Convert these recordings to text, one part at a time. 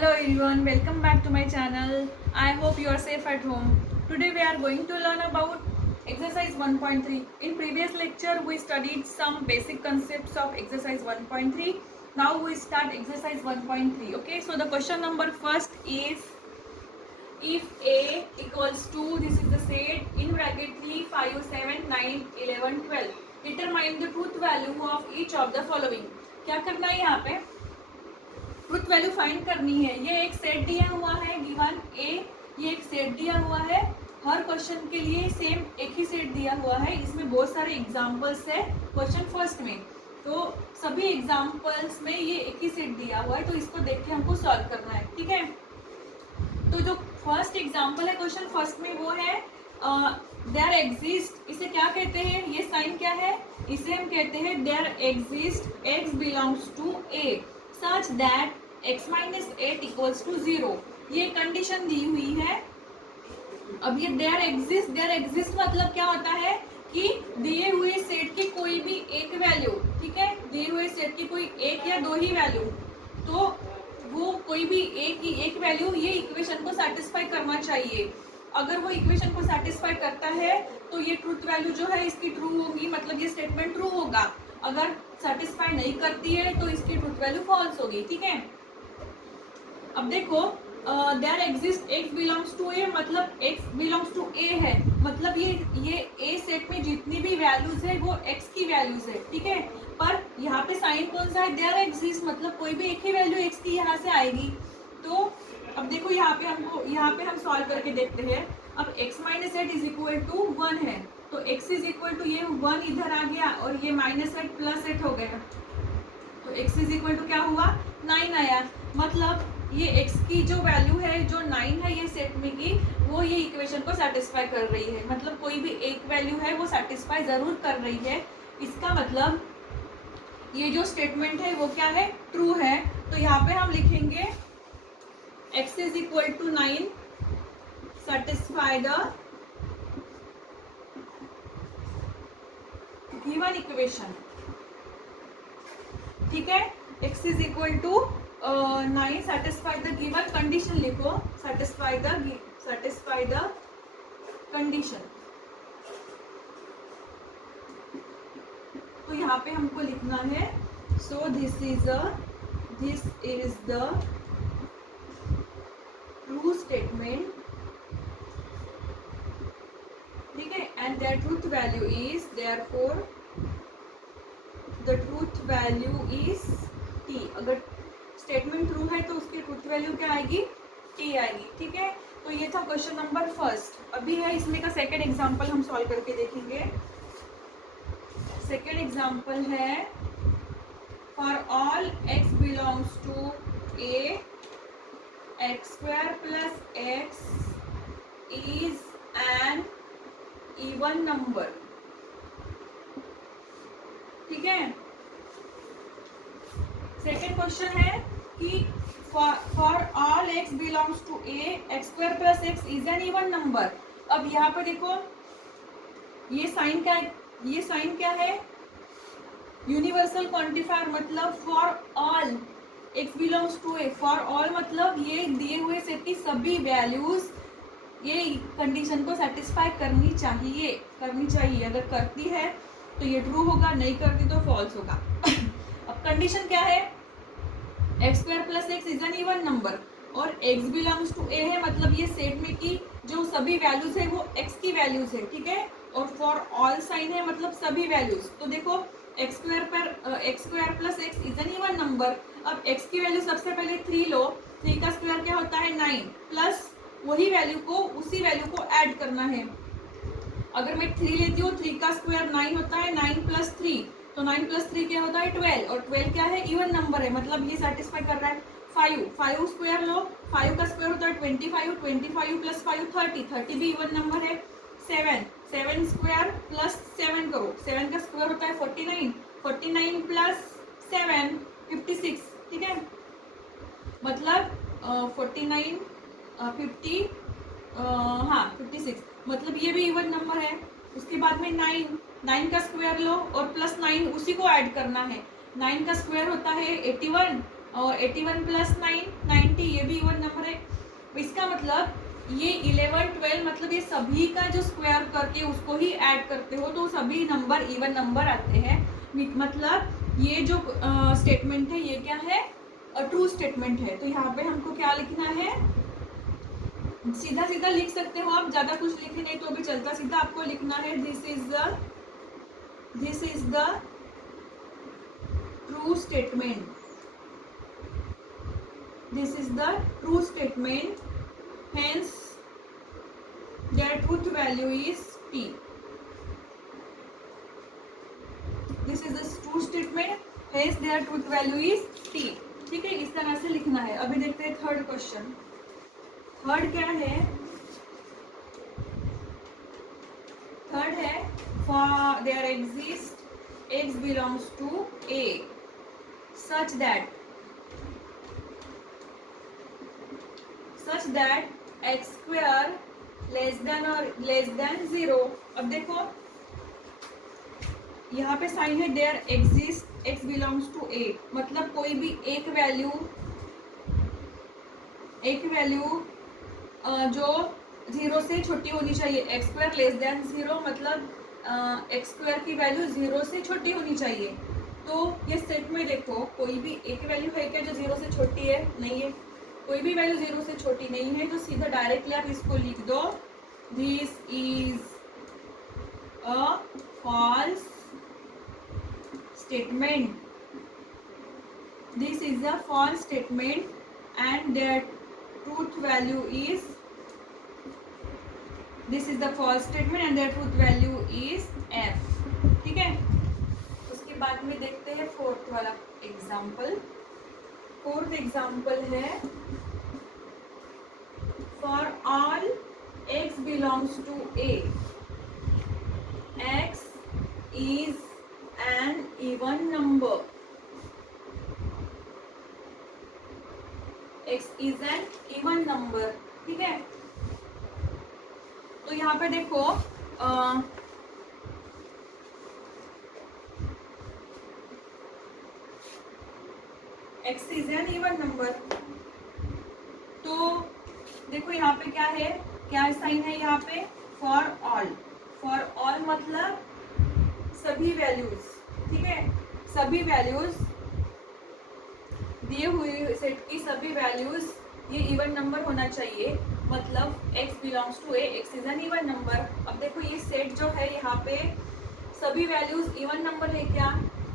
Hello everyone, welcome back to my channel. I hope you are safe at home. Today we are going to learn about exercise 1.3. In previous lecture we studied some basic concepts of exercise 1.3. Now we start exercise 1.3. Okay, so the question number first is, if A equals to, this is the set in bracket 3, 5, 7, 9, 11, 12. Determine the truth value of each of the following. क्या करना है यहाँ पे? Truth value find करनी है। ये एक set दिया हुआ है गिवन ए, ये एक सेट दिया हुआ है। हर क्वेश्चन के लिए सेम एक ही सेट दिया हुआ है। इसमें बहुत सारे एग्जांपल्स है क्वेश्चन फर्स्ट में, तो सभी एग्जांपल्स में ये एक ही सेट दिया हुआ है, तो इसको देख के हमको सॉल्व करना है। ठीक है, तो जो फर्स्ट एग्जांपल है क्वेश्चन फर्स्ट में वो है देयर एग्जिस्ट। इसे क्या कहते हैं? ये साइन क्या है? इसे हम कहते हैं there exist x belongs to a such that x minus 8 equals to 0। ये कंडीशन दी हुई है। अब ये देयर एग्जिस्ट मतलब क्या होता है कि दिए हुए सेट की कोई भी एक वैल्यू, ठीक है, दिए हुए सेट की कोई एक या दो ही वैल्यू, तो वो कोई भी एक वैल्यू ये इक्वेशन को सेटिस्फाई करना चाहिए। अगर वो इक्वेशन को सेटिस्फाई करता है तो ये ट्रूथ वैल्यू जो है इसकी ट्रू होगी, मतलब ये स्टेटमेंट ट्रू होगा। अगर सेटिस्फाई नहीं करती है तो इसकी ट्रूथ वैल्यू फॉल्स होगी। ठीक है, अब देखो there exist x belongs to A, मतलब एक्स बिलोंग्स टू ए है, मतलब ये ए सेट में जितनी भी वैल्यूज है वो एक्स की वैल्यूज है। ठीक है, पर यहाँ पे साइन कौन सा है? देयर एग्जिस्ट, मतलब कोई भी एक ही वैल्यू एक्स की यहाँ से आएगी। तो अब देखो यहाँ पे हम सॉल्व करके देखते हैं। अब x minus eight is equal to 1 है, तो x इज इक्वल टू ये 1 इधर आ गया और ये माइनस एट प्लस एट हो गया, तो x इज इक्वल टू क्या हुआ? 9 आया। मतलब ये x की जो वैल्यू है, जो 9 है ये सेट में की, वो ये इक्वेशन को सेटिस्फाई कर रही है। मतलब कोई भी एक वैल्यू है वो सेटिस्फाई जरूर कर रही है। इसका मतलब ये जो स्टेटमेंट है वो क्या है? ट्रू है। तो यहाँ पे हम लिखेंगे x is equal to 9 satisfy the given equation। ठीक है, x is equal to 9 satisfy the given condition लिखो, satisfy the condition। तो यहाँ पे हमको लिखना है so this is the true statement, ठीक है, and their truth value is, therefore the truth value is t। अगर स्टेटमेंट ट्रू है तो उसकी ट्रूथ वैल्यू क्या आएगी? t आएगी। ठीक है, तो ये था क्वेश्चन नंबर फर्स्ट। अभी है इसमें का सेकेंड एग्जांपल हम सॉल्व करके देखेंगे। सेकेंड एग्जांपल है for all x belongs to a x square plus x is an even number। ठीक है, सेकेंड क्वेश्चन है कि for all x belongs to a x square plus x is an even number। अब यहाँ पे देखो ये साइन क्या है? यूनिवर्सल क्वांटिफायर, मतलब for all x belongs to a, for all मतलब ये दिए हुए सेट की सभी वैल्यूज ये कंडीशन को सेटिस्फाई करनी चाहिए। अगर करती है तो ये ट्रू होगा, नहीं करती तो फॉल्स होगा। अब कंडीशन क्या है? X square plus x is an even number और x बिलोंग्स टू ए है, मतलब ये सेट में की जो सभी वैल्यूज है वो x की वैल्यूज है। ठीक है, और फॉर ऑल साइन है, मतलब सभी वैल्यूज। तो देखो x square plus x is an even number. अब x की वैल्यू सबसे पहले 3 लो, 3 का स्क्वायर क्या होता है? 9, प्लस वही वैल्यू को उसी वैल्यू को ऐड करना है। अगर मैं 3 लेती हूँ, 3 का स्क्वायर 9 होता है, 9 प्लस 3, तो 9 प्लस 3 क्या होता है? 12, और 12 क्या है? इवन नंबर है, मतलब ये सेटिस्फाई कर रहा है। 5 स्क्वायर लो, 5 का स्क्वायर होता है 25 प्लस 5 30 भी इवन नंबर है। 7 स्क्वायर प्लस 7 करो, 7 का स्क्वायर होता है 49 प्लस 7 56। ठीक है, मतलब 49 50 56, मतलब ये भी इवन नंबर है। उसके बाद में 9 का स्क्वायर लो और प्लस 9 उसी को ऐड करना है। 9 का स्क्वायर होता है 81, और 81 प्लस 9 90, ये भी इवन नंबर है। इसका मतलब ये 11 12 मतलब ये सभी का जो स्क्वायर करके उसको ही ऐड करते हो तो सभी नंबर इवन नंबर आते हैं। मतलब ये जो स्टेटमेंट है ये क्या है, ट्रू स्टेटमेंट है। तो यहाँ पे हमको क्या लिखना है, सीधा सीधा लिख सकते हो आप, ज्यादा कुछ लिखे नहीं तो भी चलता, सीधा आपको लिखना है this is the true statement, this is the true statement, hence their truth value is t. This is the true statement, hence their truth value is t. ठीक है, इस तरह से लिखना है। अभी देखते हैं थर्ड क्वेश्चन। थर्ड क्या है, थर्ड है for there exists x belongs to a such that x square less than और लेस देन 0। अब देखो यहाँ पे साइन है there exist x belongs to a, मतलब कोई भी एक वैल्यू जो 0 से छोटी होनी चाहिए। x स्क्वायर लेस देन 0 मतलब x स्क्वायर की वैल्यू 0 से छोटी होनी चाहिए। तो ये सेट में देखो कोई भी एक वैल्यू है क्या जो 0 से छोटी है, नहीं है। कोई भी वैल्यू 0 से छोटी नहीं है तो सीधा डायरेक्टली आप इसको लिख दो, this is a false statement, this is a false statement and their truth value is, this is the false statement and their truth value is f। ठीक है, उसके बाद में देखते हैं फोर्थ वाला एग्जाम्पल। फोर्थ एग्जाम्पल है for all x belongs to a, x is an even number, x is an even number। ठीक है, तो यहाँ पे देखो x is an even number, तो देखो यहाँ पे क्या है, क्या साइन है यहाँ पे, फॉर ऑल। फॉर ऑल मतलब सभी वैल्यूज, ठीक है, सभी वैल्यूज दिए हुए सेट की सभी वैल्यूज ये इवन नंबर होना चाहिए, मतलब x belongs to a, x is an even number. अब देखो ये सेट जो है यहाँ पे सभी वैल्यूज इवन नंबर है क्या,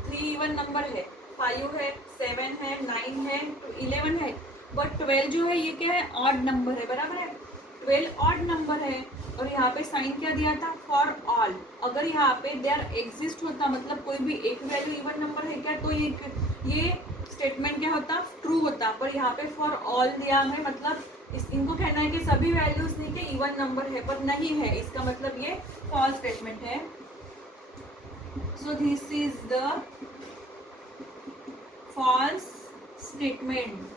3 इवन नंबर है, 5 है, 7 है, 9 है, 11 है, बट 12 जो है ये क्या है, ऑड नंबर है, बराबर है, 12 ऑड नंबर है। और यहाँ पे साइन क्या दिया था, फॉर ऑल। अगर यहाँ पे देयर एग्जिस्ट होता मतलब कोई भी एक वैल्यू इवन नंबर है क्या, तो ये स्टेटमेंट क्या होता, ट्रू होता, पर यहाँ पे फॉर ऑल दिया है, मतलब इनको कहना है कि सभी वैल्यूज नहीं के इवन नंबर है, पर नहीं है, इसका मतलब ये फॉल्स स्टेटमेंट है। So this is the false statement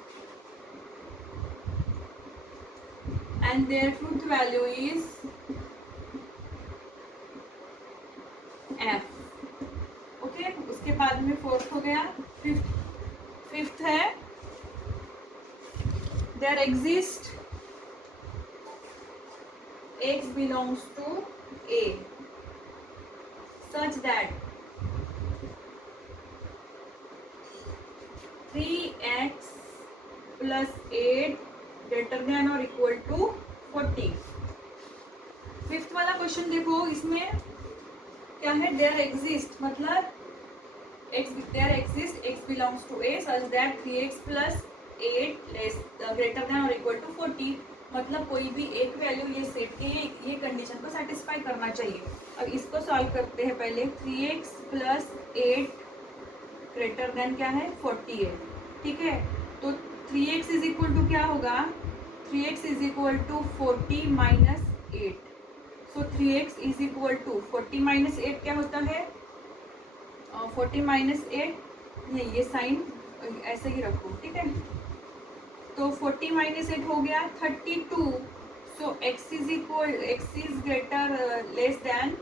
and their truth value is f। Okay, उसके बाद में फोर्थ हो गया। फिफ्थ है there exist x belongs to a such that 3x plus 8 greater than और इक्वल टू 40। फिफ्थ वाला question देखो, इसमें क्या है, देयर एग्जिस्ट मतलब there exist x belongs to a such that 3x plus 8 greater than और equal to 40, मतलब कोई भी एक वैल्यू ये सेट के ये कंडीशन को सेटिस्फाई करना चाहिए। अब इसको सॉल्व करते हैं पहले, 3x प्लस 8 ग्रेटर देन क्या है, 40 है। ठीक है, तो 3x इज इक्वल टू क्या होगा, 3x is equal to 40 minus 8। So 3x is equal to 40 minus 8 क्या होता है, 40 माइनस 8, नहीं ये साइन ऐसे ही रखो, ठीक है। तो 40 माइनस 8 हो गया 32। सो x is greater less than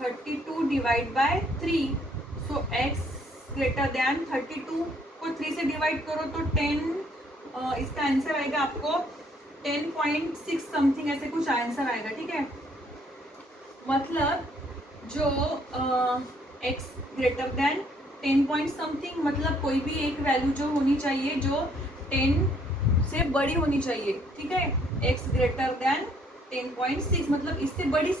32 divide by 3। So x greater than 32 को इसको 3 से डिवाइड करो तो 10, इसका आंसर आएगा आपको 10.6 समथिंग, ऐसे कुछ आंसर आएगा, ठीक है। मतलब जो x greater than 10 point something, मतलब कोई भी एक वैल्यू जो होनी चाहिए जो 10 से बड़ी होनी चाहिए, ठीक है। x ग्रेटर देन 10.6 मतलब इससे बड़ी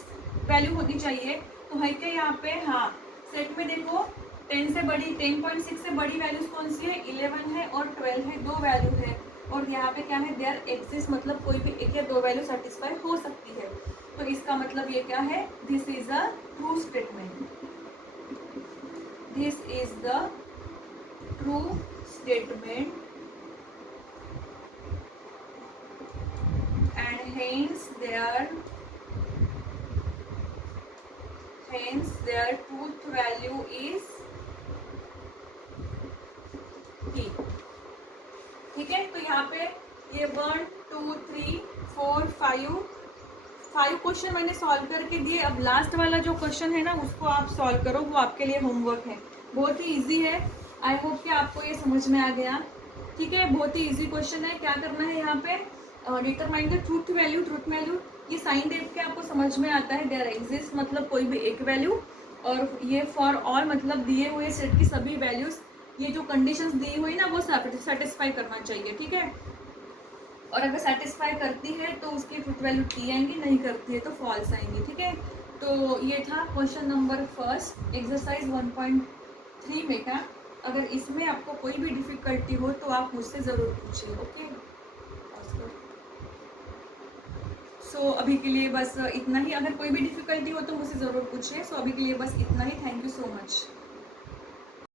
वैल्यू होनी चाहिए। तो है क्या यहाँ पे, हाँ सेट में देखो 10 से बड़ी 10.6 से बड़ी वैल्यूज कौन सी है, 11 है और 12 है, दो वैल्यू है। और यहाँ पे क्या है, देयर एक्सिस्ट मतलब कोई भी एक या दो वैल्यू सेटिस्फाई हो सकती है। तो इसका मतलब ये क्या है, this is a true statement, this is the true statement and hence their truth value is p, ठीक है। तो यहाँ पे ये 1 2 3 4 5 क्वेश्चन मैंने सॉल्व करके दिए। अब लास्ट वाला जो क्वेश्चन है ना उसको आप सॉल्व करो, वो आपके लिए होमवर्क है, बहुत ही इजी है। आई होप कि आपको ये समझ में आ गया, ठीक है। बहुत ही इजी क्वेश्चन है। क्या करना है यहाँ पे, determine the truth value, truth value ये साइन देख के आपको समझ में आता है, देयर एग्जिस्ट मतलब कोई भी एक वैल्यू, और ये फॉर ऑल मतलब दिए हुए सेट की सभी वैल्यूज, ये जो कंडीशंस दी हुई ना वो सेटिस्फाई करना चाहिए, ठीक है। और अगर सेटिस्फाई करती है तो उसकी ट्रूथ वैल्यू टी आएंगी, नहीं करती है तो फॉल्स आएंगी, ठीक है। तो ये था क्वेश्चन नंबर फर्स्ट एक्सरसाइज 1.3 में का। अगर इसमें आपको कोई भी डिफिकल्टी हो तो आप मुझसे ज़रूर पूछिए, ओके। सो अभी के लिए बस इतना ही। अगर कोई भी डिफिकल्टी हो तो मुझसे ज़रूर पूछिए। सो अभी के लिए बस इतना ही। Thank you so much.